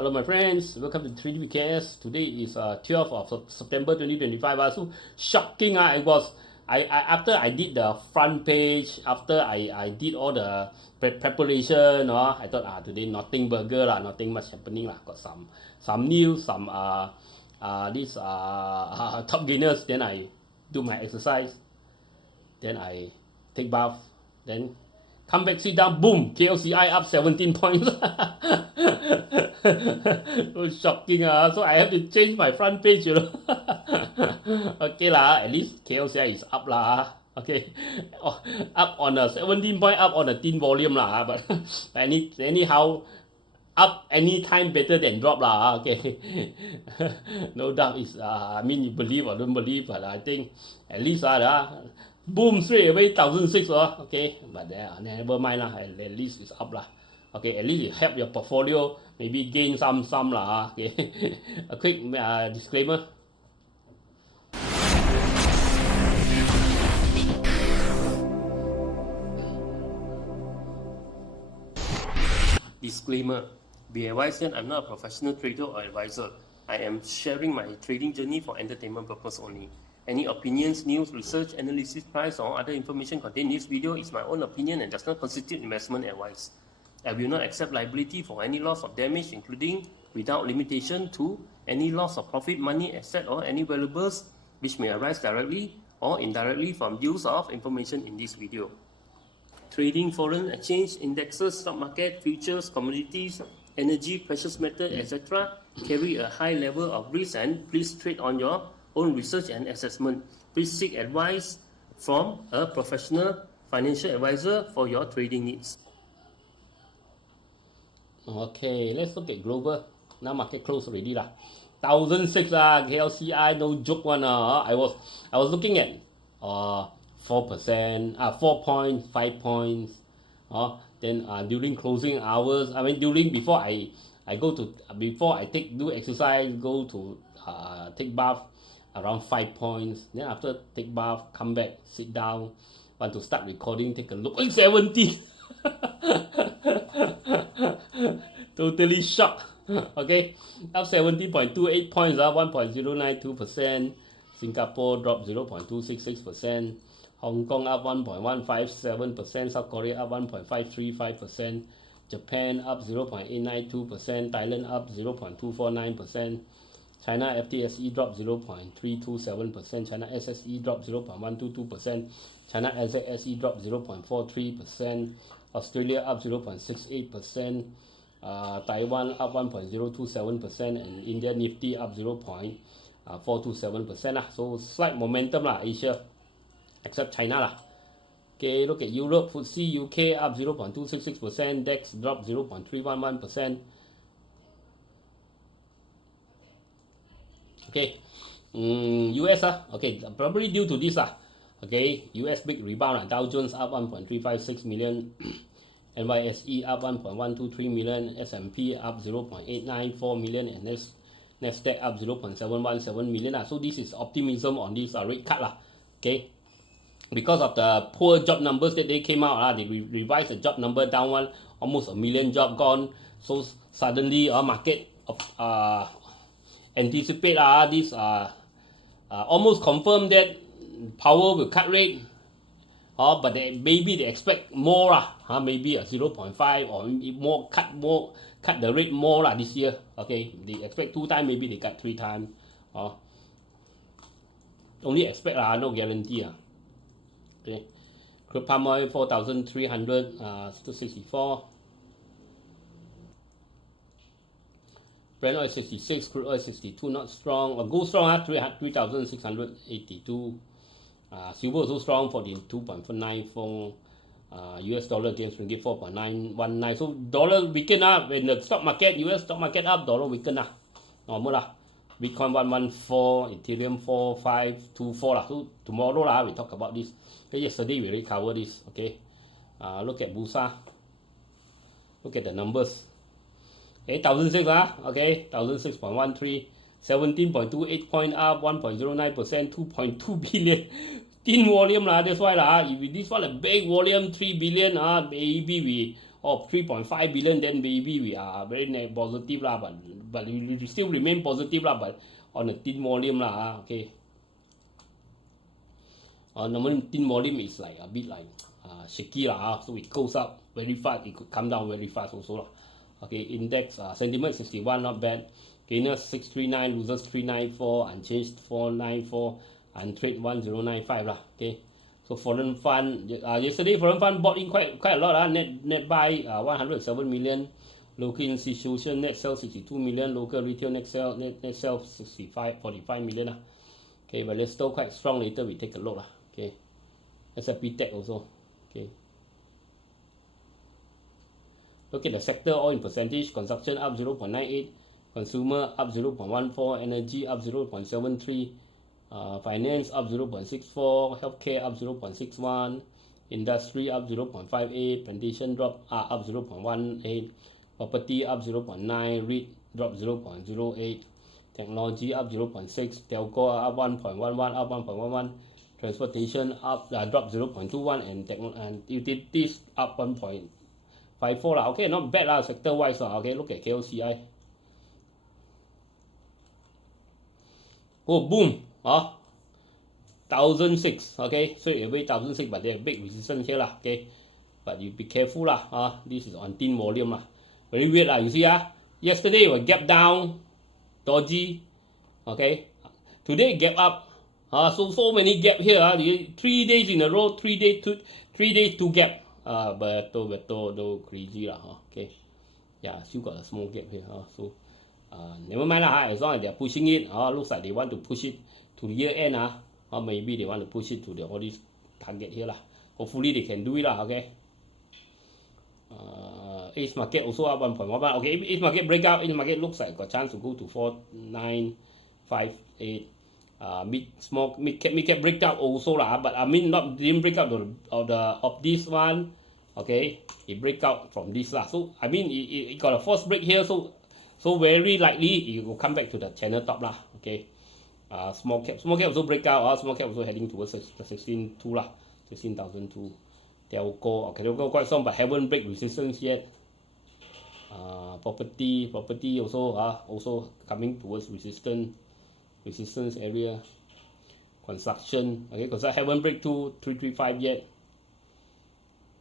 Hello my friends, welcome to 3DBKS. Today is 12th of September 2025. So shocking. After I did the front page, after I did all the preparation, I thought today nothing burger lah, nothing much happening lah. Got some news, some top gainers. Then I do my exercise. Then I take bath. Then come back, sit down, boom, KLCI up 17 points. So shocking. So I have to change my front page, Okay lah, at least KLCI is up lah. Okay, up on a 17 point, up on a thin volume lah. But anyhow, up anytime better than drop lah. Okay, no doubt is you believe or don't believe, but I think at least boom, straight away 1,006 okay, but never mind lah, at least it's up lah. Okay, at least it help your portfolio, maybe gain some lah. Okay, a quick disclaimer. Disclaimer. Be advised that I'm not a professional trader or advisor. I am sharing my trading journey for entertainment purpose only. Any opinions, news, research, analysis, price, or other information contained in this video is my own opinion and does not constitute investment advice. I will not accept liability for any loss or damage, including, without limitation to, any loss of profit, money, asset, or any valuables which may arise directly or indirectly from use of information in this video. Trading foreign exchange, indexes, stock market, futures, commodities, energy, precious metal, etc. carry a high level of risk, and please trade on your own research and assessment. Please seek advice from a professional financial advisor for your trading needs. Okay, let's look at global. Now market close already lah. 1,006 KLCI, no joke one. I was looking at 4%, 4 points, 5 points. Then during closing hours, before I do exercise, go to take bath, around 5 points. Then after take bath, come back, sit down, want to start recording, take a look, 17. Totally shocked. Okay, up 17.28 points, 1.092%. Singapore dropped 0.266%. Hong Kong up 1.157%. South Korea up 1.535%. Japan up 0.892%. Thailand up 0.249%. China FTSE dropped 0.327%. China SSE dropped 0.122%. China SE dropped 0.43%. Australia up 0.68%. Taiwan up 1.027%. And India Nifty up 0.427%. So slight momentum lah, Asia, except China lah. Okay, look at Europe. FTSE UK up 0.266%. DAX dropped 0.311%. Okay, US okay, probably due to this okay, US big rebound Dow Jones up 1.356 million, NYSE up 1.123 million, S&P up 0.894 million, and Nasdaq up 0.717 million So this is optimism on this rate cut okay, because of the poor job numbers that they came out they revised the job number down almost 1 million job gone. So suddenly market anticipate this almost confirm that Powell will cut rate, but maybe they expect more maybe a 0.5 or more cut the rate more this year. Okay, they expect 2 times, maybe they cut 3 times. Only expect no guarantee. Okay, crude palm oil 4,300 to 64. Brent oil 66, crude oil 62, not strong. Gold strong 3,682. Silver also strong, 42.94. US dollar against ringgit 4.919. So dollar weaken when the stock market, US stock market up, dollar weaken normal Bitcoin 114, Ethereum 4524 So tomorrow we talk about this. Okay, yesterday we recovered this. Okay, look at Bursa. Look at the numbers. Okay, 1,006 okay, 1,006.13, 17.28 point up, 1.09%, 2.2 billion. Thin volume that's why if this one a big volume, 3 billion maybe we of 3.5 billion, then maybe we are very positive lah, but we still remain positive lah, but on a thin volume lah, okay. Normally thin volume is like a bit like shaky lah, so it goes up very fast, it could come down very fast also lah. Okay, index sentiment 61, not bad. Gainers 639, losers 394, unchanged 494, and trade 1095 lah. Okay, so foreign fund yesterday foreign fund bought in quite a lot net buy 107 million, local institution net sell 62 million, local retail net sell 45 million lah. Okay, but it's still quite strong. Later we take a look lah. Okay, S&P Tech also. Okay. Look at the sector all in percentage. Construction up 0.98, consumer up 0.14, energy up 0.73, finance up 0.64, healthcare up 0.61, industry up 0.58, plantation up 0.18, property up 0.9, REIT drop 0.08, technology up 0.6, telco up 1.11, transportation up drop 0.21, and utilities up 1.54 lah. Okay, not bad lah, sector wise lah. Okay, look at KLCI. Oh, boom, 1006. Okay, straight away 1006, but there's a big resistance here lah. Okay, but you be careful lah. This is on thin volume lah. Very weird lah. You see yesterday was gap down, dodgy. Okay, today gap up. So many gap here. 3 days in a row, 3 days, 2 gap. Betul crazy lah. Okay, yeah, still got a small gap here. So never mind lah. As long as they are pushing it, looks like they want to push it to the year end. Or maybe they want to push it to all this target here lah. Hopefully they can do it lah. Okay. Ace market also up 1.11. Okay, Ace market breakout. Ace market looks like got chance to go to 4958. Mid cap breakout also lah, but I mean didn't break out of this one. Okay, it break out from this lah. So I mean it got a force break here, so very likely it will come back to the channel top lah. Okay, small cap also break out. Small cap also heading towards the 16,200 lah, 16,002. Telco, okay, telco quite strong, but haven't break resistance yet. Property also coming towards resistance area. Construction, okay, because I haven't break to 335 yet.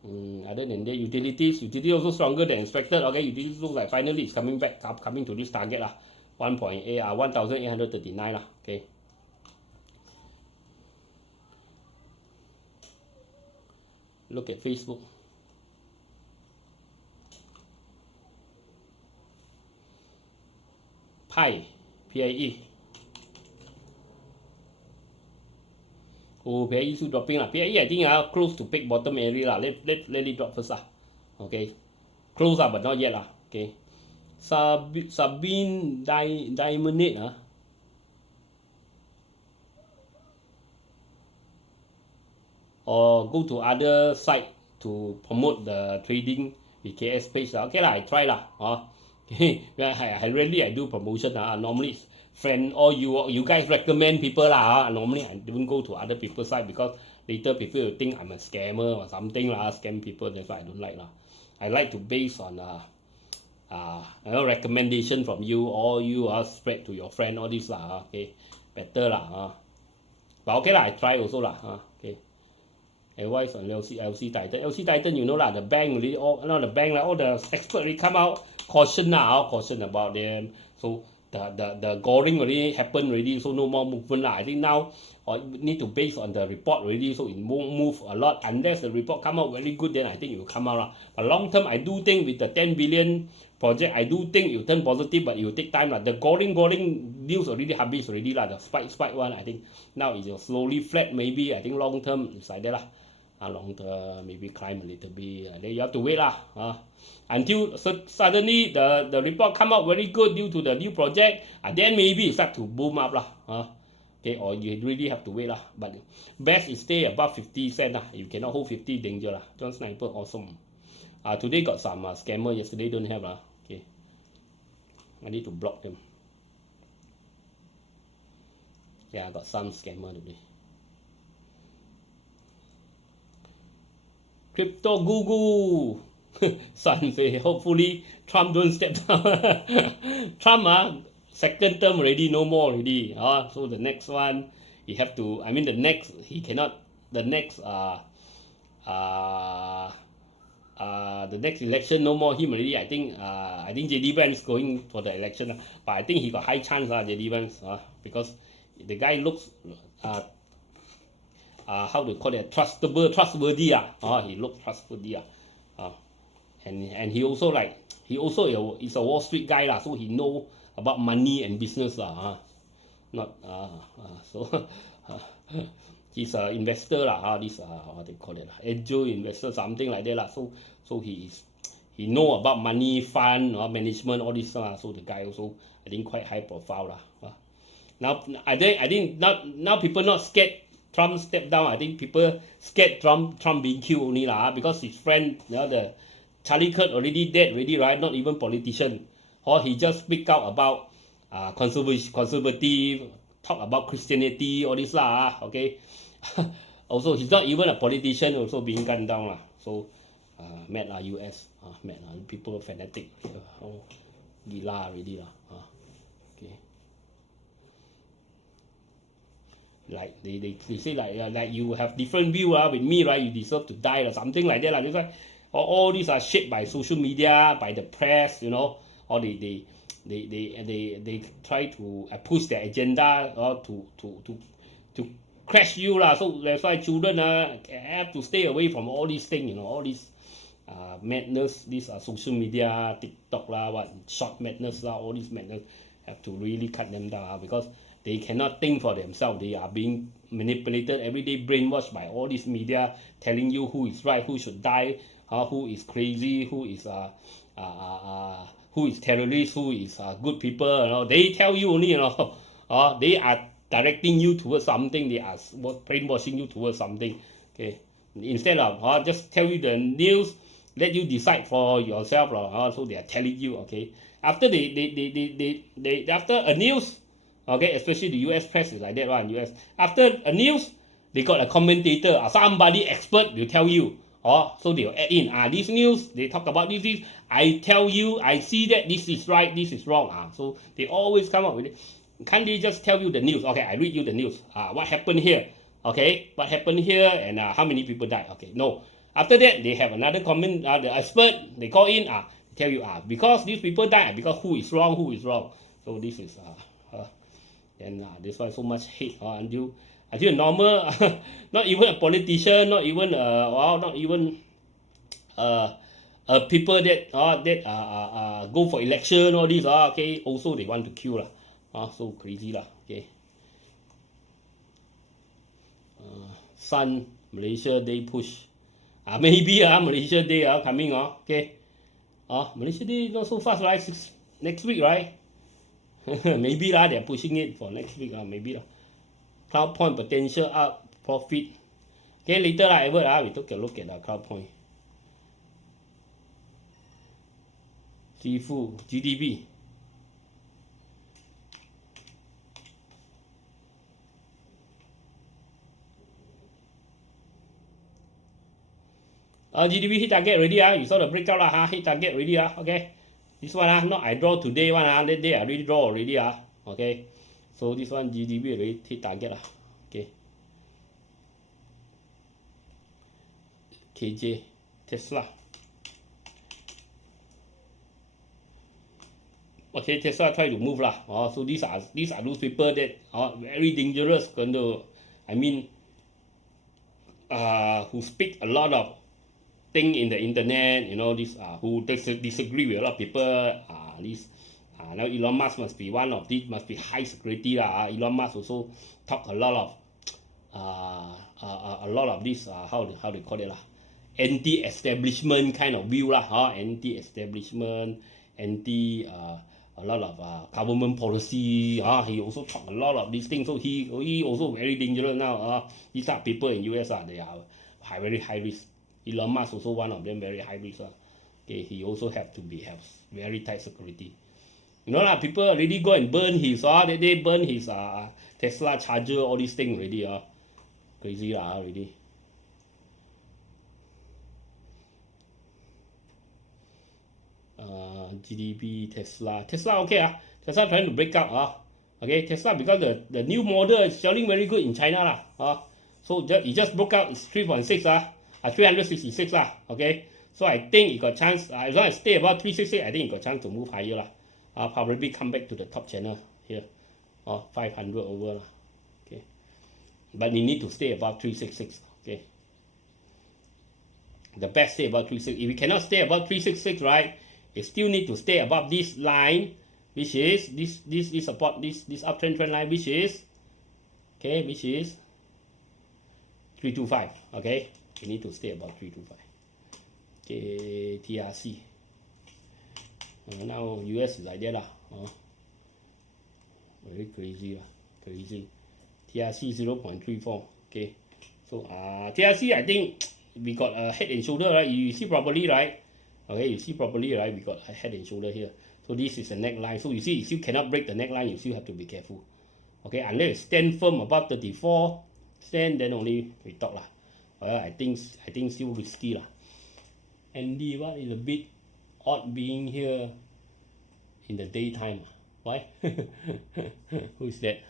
Other than that, utilities also stronger than expected. Okay, utilities looks like finally it's coming to this target lah, 1,839 lah. Okay. Look at Facebook. PIE. Oh, PIE still dropping lah. PIE I think close to peak bottom area lah. Let it drop first lah. Okay, close lah, but not yet lah. Okay, Sabine Diamondate or go to other site to promote the trading with KS page lah. Okay lah, I try lah. I do promotion normally it's friend or you guys recommend people lah. Normally I don't go to other people's site because later people will think I'm a scammer or something lah. Scam people, that's why I don't like lah. I like to base on recommendation from you, or you spread to your friend, all this lah. Okay, better lah. But okay lah, I try also lah. Okay. Advice on LC Titan, you know lah, the bank really all the experts already come out caution about them. So the goring already happened already, so no more movement lah. I think now need to base on the report already, so it won't move a lot unless the report come out very good, then I think it will come out lah. But long term, I do think with the 10 billion project, I do think it will turn positive, but it will take time lah. The goring news already habis already lah. The spike one, I think now it will slowly flat. Maybe I think long term it's like that lah. Long term maybe climb a little bit. Then you have to wait lah. Until suddenly the report come out very good due to the new project, then maybe it start to boom up lah. Okay, or you really have to wait lah. But best is stay above 50 cent lah. If you cannot hold 50, danger lah. John Sniper awesome. Today got some scammer. Yesterday don't have lah. Okay, I need to block them. Yeah, I got some scammer today. Crypto Gugu. Son say, hopefully Trump don't step down. Trump, second term already, no more already. So the next one, he have to, I mean the next, he cannot, the next, the next election, no more him already. I think JD Vance going for the election, but I think he got high chance, JD Vance, because the guy looks, how to call it, trustworthy, he looks trustworthy, and he also is a Wall Street guy, so he know about money and business, not so he's an investor, this what they call it, angel investor, something like that, so he know about money, fund, management, all this, so the guy also I think quite high profile, Now I think now people not scared Trump step down. I think people scared Trump being killed only because his friend, the Charlie Kirk already dead already, right? Not even politician. Or he just speak out about conservative, talk about Christianity, all this okay. Also he's not even a politician, also being gunned down So mad US, mad people fanatic. Gila already okay. Like they say like you have different view with me, right? You deserve to die or something like that. That's why all these are shaped by social media, by the press, or they try to push their agenda to crash you So that's why children have to stay away from all these things, all these madness, these social media, TikTok what short madness all these madness have to really cut them down because they cannot think for themselves. They are being manipulated every day, brainwashed by all this media, telling you who is right, who should die, who is crazy, who is terrorist, who is good people. They tell you only. They are directing you towards something. They are brainwashing you towards something. Okay, instead of just tell you the news, let you decide for yourself. So they are telling you. Okay, after after a news. Okay, especially the US press is like that one. US after a news, they got a commentator, somebody expert will tell you. So they will add in. This news they talk about this. I tell you, I see that this is right, this is wrong. So they always come up with it. Can't they just tell you the news? Okay, I read you the news. What happened here? Okay, what happened here and how many people died? Okay, no. After that, they have another comment. The expert they call in. Tell you because these people died because who is wrong, who is wrong. So this is and that's why so much hate until normal, not even a politician, not even people that go for election, all these okay, also they want to kill so crazy okay. Sun Malaysia Day push, maybe Malaysia Day coming okay, Malaysia Day not so fast, right? Next week, right? Maybe they're pushing it for next week, maybe Cloud Point potential up profit. Okay, later we took a look at the Cloud Point. Seafood GDP. GDP hit target already. You saw the breakout hit target already. Okay. This one not I draw today one that day I already draw already okay. So this one GDP already hit target okay. KJ Tesla. Okay, Tesla try to move so these are those people that are very dangerous. I mean, who speak a lot of thing in the internet, this who disagree with a lot of people. Now Elon Musk must be one of these, must be high security Elon Musk also talk a lot of this how they call it anti-establishment kind of view anti-establishment, anti a lot of government policy. He also talk a lot of these things. So he also very dangerous now. These type of people in US they are very high risk. Elon Musk also one of them, very high risk. Okay, he also have very tight security. People already go and burn his they burn his Tesla charger, all these things already. Crazy already. GDP, Tesla okay Tesla trying to break out okay, Tesla because the new model is selling very good in China so it just broke out, it's 3.6 366 okay, so I think it got chance, as long as stay above 368, I think it got chance to move higher probably come back to the top channel here 500 over okay, but you need to stay above 366 okay. The best stay above 366. If you cannot stay above 366, right, you still need to stay above this line, which is this support, this uptrend trend line, which is 325. Okay, you need to stay above 325. Okay, TRC. Now US is like that very crazy TRC 0.34. Okay, so TRC I think we got a head and shoulder, right? You see properly, right? Okay, you see properly, right? We got a head and shoulder here. So this is a neckline. So you see, you still cannot break the neckline. You still have to be careful. Okay, unless you stand firm above 34, stand, then only we talk lah. Well, I think still risky lah. Andy, what is a bit odd being here in the daytime? Why? Who is that?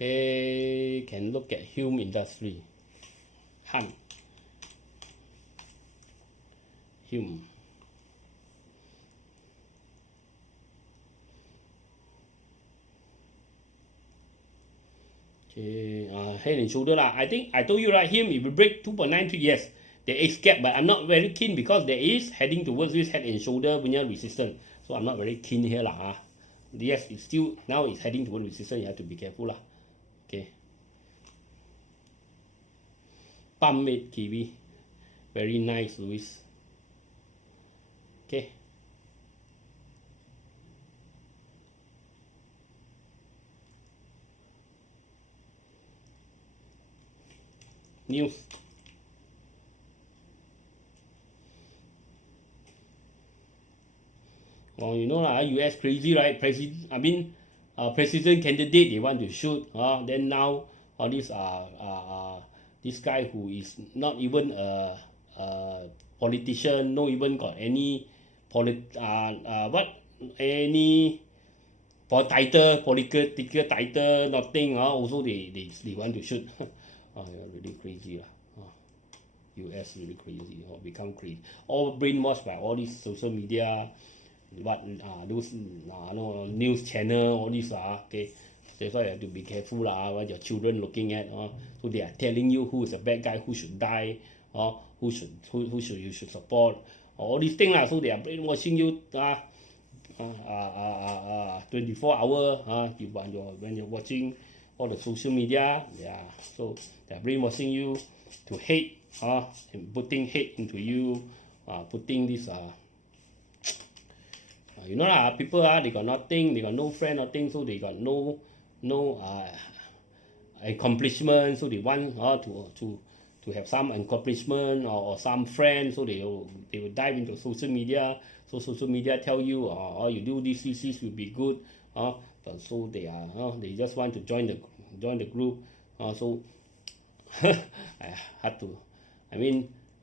Okay, can look at Hume Industry. Hume. Okay, head and shoulder lah. I think I told you right, Hume, if we break 2.93, yes, there is gap, but I'm not very keen because there is heading towards this head and shoulder resistance. So I'm not very keen here lah. Yes, it's still now it's heading towards resistance. You have to be careful lah. Okay. Palm made kiwi, very nice, Louis. Okay. News. Well, you know lah, US crazy, right? President candidate they want to shoot. Then now all these this guy who is not even a politician, no even got any political title, nothing. Also they want to shoot. Really crazy US really crazy, become crazy. All brainwashed by all these social media, those news channel, all these okay. That's why you have to be careful what your children looking at. So they are telling you who is a bad guy, who should die, who you should support, all these things So they are brainwashing you 24 hours. When you're watching all the social media, so they are brainwashing you to hate, and putting hate into you, putting this you know people they got nothing, they got no friend, nothing, so they got no accomplishment, so they want to have some accomplishment or some friends, so they will dive into social media. So social media tell you you do this will be good, but so they just want to join the group. So I had to,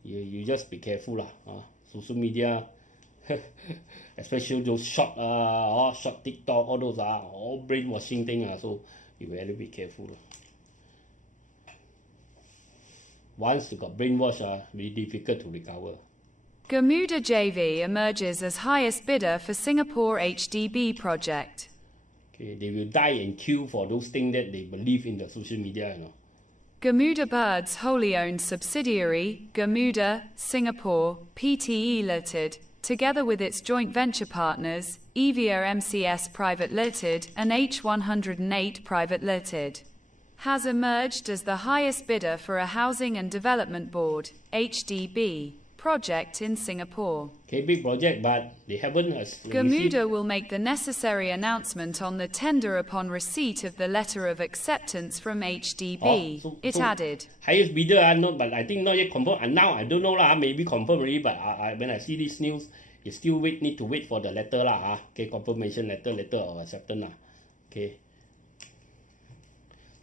you just be careful social media. Especially those short TikTok, all those all brainwashing things, so you better be careful. Once you got brainwashed, very difficult to recover. Gamuda JV emerges as highest bidder for Singapore HDB project. Okay, they will die and queue for those things that they believe in the social media, Gamuda Bird's wholly owned subsidiary, Gamuda Singapore Pte Limited, together with its joint venture partners, Evia MCS Private Limited and H108 Private Limited, has emerged as the highest bidder for a Housing and Development Board (HDB) project in Singapore. Okay, big project, but they haven't. Gamuda will make the necessary announcement on the tender upon receipt of the letter of acceptance from HDB. It added. Highest bidder, not, but I think not yet confirmed. And now I don't know maybe confirmed already, but when I see this news, you still need to wait for the letter Okay, confirmation letter of acceptance Okay.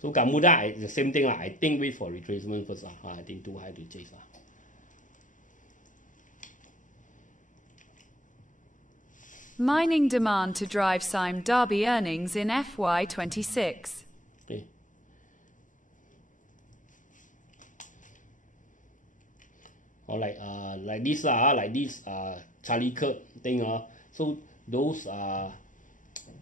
So Gamuda, the same thing lah. I think wait for retracement first lah. I think too high to chase lah. Mining demand to drive Sime Darby earnings in FY26. Okay. Or like this lah, like this Charlie Kirk thing so those I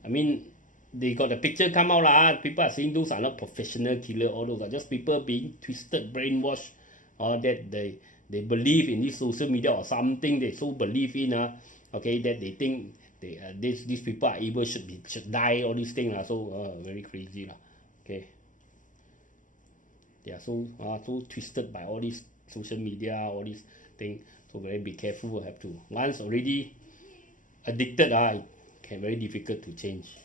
mean they got the picture come out lah. People are saying those are not professional killer. All those are just people being twisted, brainwashed, or that they believe in this social media or something they so believe in okay, that they think these people are evil, should die, all these things so very crazy lah. Okay, they are so twisted by all these social media, all these things. So very be careful. Have to once already addicted it can very difficult to change.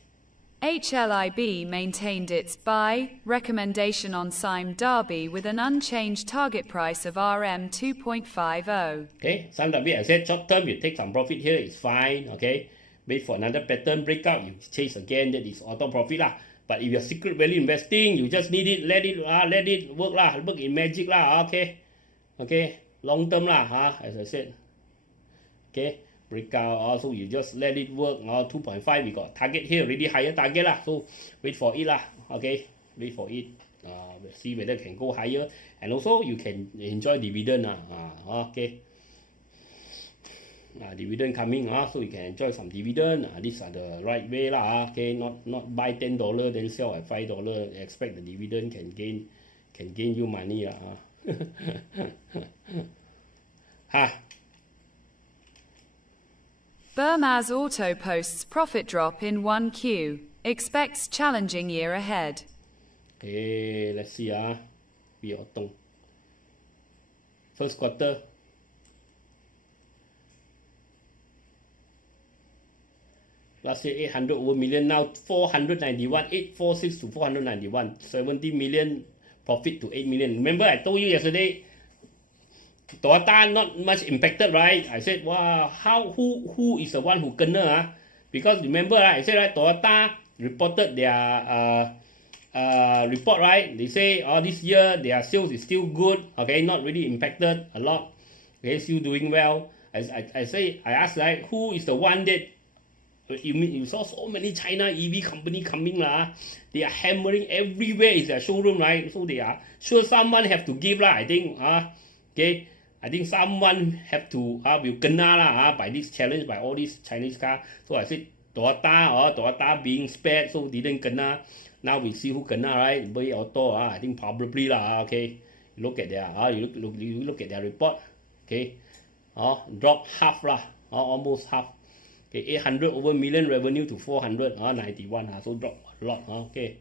HLIB maintained its buy recommendation on Sime Darby with an unchanged target price of RM 2.50. Okay, Sime Darby, I said short term you take some profit here, it's fine. Okay, wait for another pattern breakout, you chase again, that is auto profit lah. But if you're secret value investing, you just need it, let it work lah, work in magic lah. Okay, long term lah as I said. Okay, breakout so you just let it work 2.5 we got target here, already higher target lah, so wait for it lah. Okay, wait for it, see whether it can go higher, and also you can enjoy dividend okay, dividend coming so you can enjoy some dividend. These are the right way lah. Okay, not buy $10 then sell at $5, expect the dividend can gain you money lah. Bermaz Auto posts profit drop in 1Q, expects challenging year ahead. Okay, let's see Auto. First quarter. Last year 800 over million, now 491, 846 to 491, 70 million profit to 8 million. Remember I told you yesterday, Toyota not much impacted, right? I said, wow, who is the one who kena? Because remember, I said, right, Toyota reported their report, right? They say, this year their sales is still good, okay, not really impacted a lot, okay, still doing well. I asked, right, who is the one that you saw so many China EV company coming lah. They are hammering everywhere is their showroom, right? So they are sure someone have to give lah. I think okay, I think someone have to will kena lah by this challenge by all these Chinese car. So I said Toyota being spared, so didn't kena. Now we see who kena, right? BNASTRA Auto I think probably lah. Okay, look at their you look at their report. Okay, drop half lah, almost half. Okay, 800 over million revenue to 491 so drop a lot. Okay,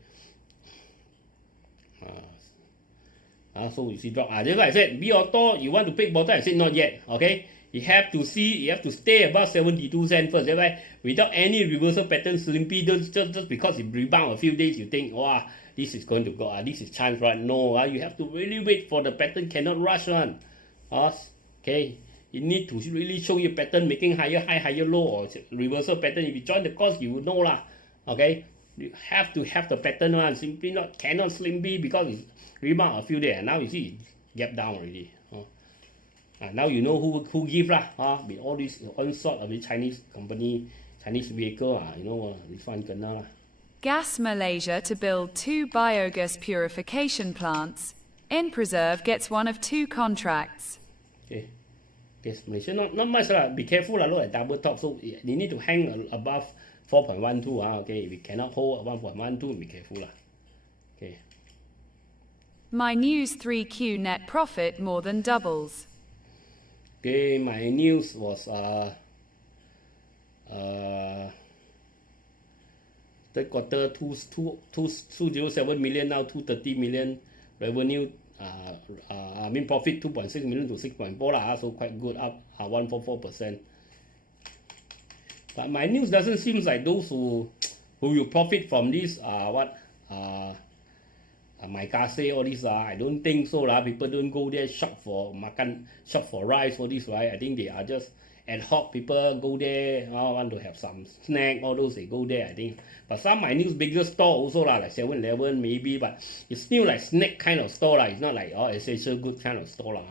so you see drop. That's why I said BNASTRA Auto, you want to pick bottom? I said not yet. Okay, you have to stay above 72 cents first. That's why without any reversal pattern slimpy, just because it rebound a few days, you think, wow, this is going to go, this is chance, right? No, you have to really wait for the pattern, cannot rush one. Okay, you need to really show your pattern, making higher high, higher low, or reversal pattern. If you join the course, you will know lah. Okay, you have to have the pattern one. Simply cannot slimpy because it's rebound a few days. And now you see gap down already. Now you know who give lah. With all this onslaught of the Chinese company, Chinese vehicle, you know this one kena lah. Gas Malaysia to build 2 biogas purification plants. InPreserve gets one of 2 contracts. Okay. Gas Malaysia not much lah. Be careful lah. Look at double top. So you need to hang above 4.12. Okay. If you cannot hold 1.12, be careful lah. Okay. MYNEWS 3Q net profit more than doubles. Okay, MYNEWS was third quarter 207 million, now 230 million revenue. I mean profit 2.6 million to 6.4 lah, so quite good, up 144%. But MYNEWS doesn't seem like those who will profit from this Maikase, all this I don't think so lah. People don't go there shop for makan, shop for rice, all this, right? I think they are just ad hoc. People go there, want to have some snack, all those, they go there, I think. But some MYNEWS bigger store also lah, like 7-Eleven maybe, but it's still like snack kind of store lah. It's not like essential good kind of store lah.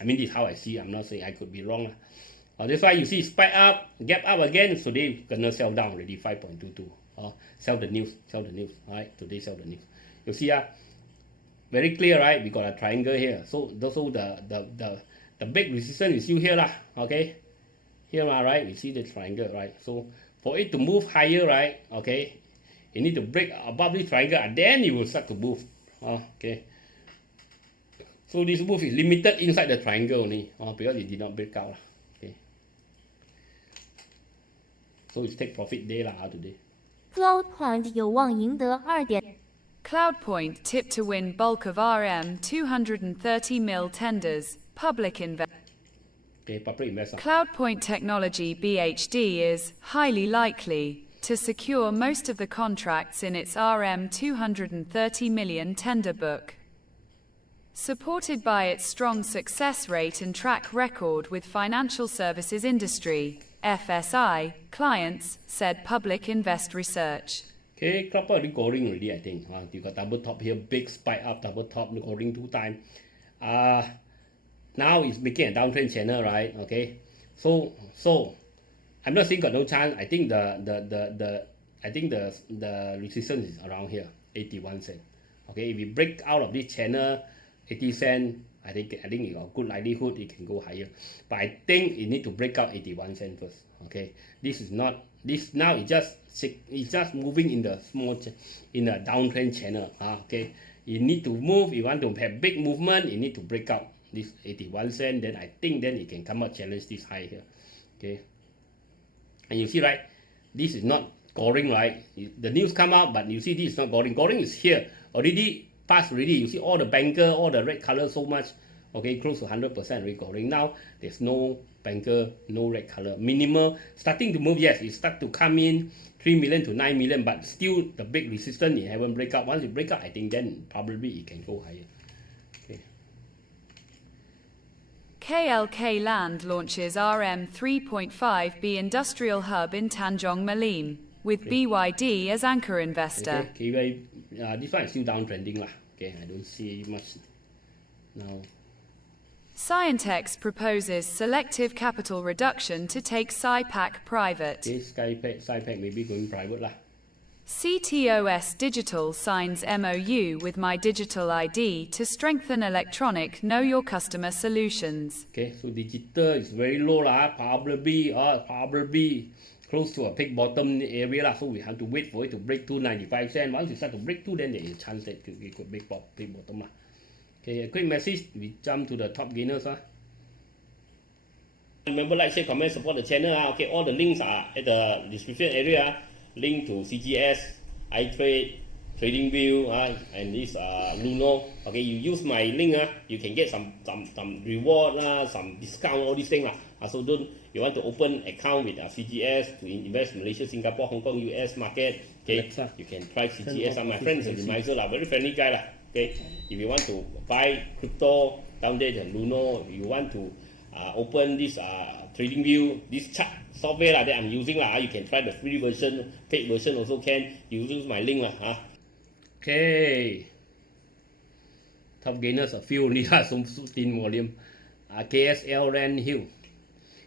I mean, this is how I see. I'm not saying I could be wrong lah. That's why you see spike up, gap up again. So they gonna sell down already 5.22. Sell the news, right? Today sell the news. You see, very clear, right? We got a triangle here. So also the big resistance is still here, lah. Okay, here, right? We see the triangle, right? So for it to move higher, right? Okay, you need to break above this triangle, and then it will start to move. Okay. So this move is limited inside the triangle only, because it did not break out, lah. Okay. So it's take profit day, lah, today. CloudPoint 有望赢得2. CloudPoint tipped to win bulk of RM 230 mil tenders, public investment. Okay, public investor. CloudPoint Technology BHD is highly likely to secure most of the contracts in its RM 230 million tender book. Supported by its strong success rate and track record with financial services industry, FSI, clients, said Public Invest Research. Okay, club already going already, I think. You got double top here, big spike up, double top, going 2 times. Now it's making a downtrend channel, right? Okay, so I'm not saying got no chance. I think the resistance is around here, 81 cents. Okay, if we break out of this channel, 80 cents, I think you got good likelihood it can go higher. But I think it need to break out 81 cents first. Okay, this now it's just moving in the in a downtrend channel. Okay, you need to move. You want to have big movement, you need to break out this 81 cents. Then I think then it can come out challenge this high here. Okay, and you see, right, this is not scoring, right? The news come out, but you see this is not scoring. Scoring is here already. Past already, you see all the banker, all the red color so much, okay, close to 100% recording. Now there's no banker, no red color. Minimal starting to move, yes, it start to come in 3 million to 9 million, but still the big resistance it haven't break up. Once it break up, I think then probably it can go higher. Okay. KLK Land launches RM 3.5B industrial hub in Tanjong Malim, with BYD as anchor investor. Okay, this one is still downtrending lah. Okay, I don't see much now. Scientex proposes selective capital reduction to take SciPac private. Okay, SciPac maybe going private lah. CTOS Digital signs MOU with My Digital ID to strengthen electronic Know Your Customer solutions. Okay, so digital is very low lah. Probably close to a peak bottom area lah. So we have to wait for it to break 295 cents. Once it start to break 2, then there is a chance that it could break bottom lah. Okay, a quick message. We jump to the top gainers. Remember, like, share, comment, support the channel. Okay, all the links are at the description area. Link to CGS, iTrade, TradingView, and this Luno. Okay, you use my link, you can get some reward, some discount, all these things. So you want to open account with CGS to invest in Malaysia, Singapore, Hong Kong, US market. Okay, you can try CGS. My friend is an advisor, very friendly guy. Okay, if you want to buy crypto down there, the Luno. If you want to open this TradingView, this chart software that I'm using you can try the free version, paid version also can. You use my link Okay. Top gainers a few only some thin volume. KSL ran hill.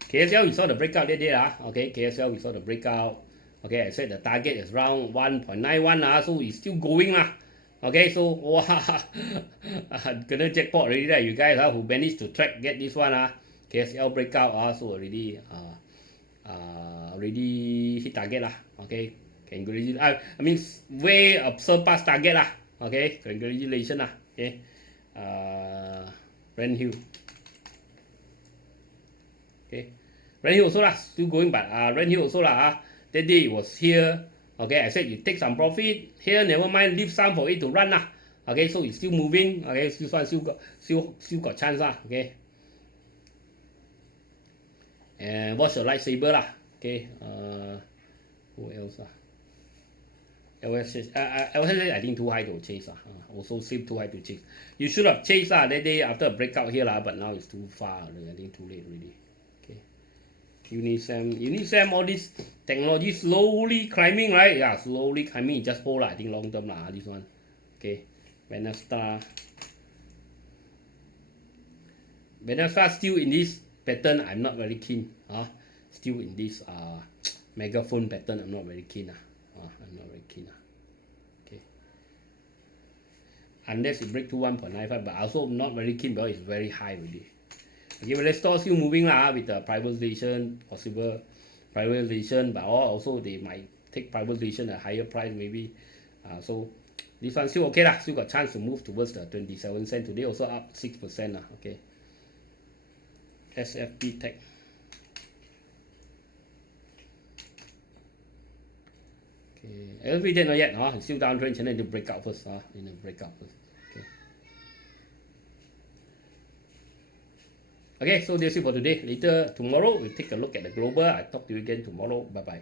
KSL we saw the breakout there. Okay, KSL we saw the breakout. Okay, I said the target is around 1.91 so it's still going Okay, so gonna jackpot already there. You guys who managed to get this one KSL breakout so already hit target Okay, congratulations. I mean way surpass target Okay, congratulations Okay, Ren Hill. Okay, Ren Hill also still going, but Ren Hill also that day it was here. Okay, I said you take some profit here, never mind, leave some for it to run Okay, so it's still moving. Okay, this one still got chance Okay. And what's your lightsaber Okay, who else LSE, I think too high to chase. Also seem too high to chase. You should have chased that day after a breakout here, but now it's too far. I think too late already. Okay. Unisem, all this technology slowly climbing, right? Yeah, slowly climbing. Just hold, I think long term, this one. Okay. BNASTRA still in this pattern. I'm not very keen. Still in this megaphone pattern. I'm not very keen. I'm not very keen. Okay. Unless it break to 1.95, but also not very keen because it's very high already. Okay, but let's start still moving with the privatization, possible privatization, but also they might take privatization at a higher price maybe. So this one still okay lah, still got chance to move towards the 27 cents. Today also up 6% lah. Okay. SFP Tech. Okay, every day not yet, it's still downtrend. Need to break out first, need to break out first. Okay, so that's it for today. Later, tomorrow, we'll take a look at the global. I'll talk to you again tomorrow. Bye-bye.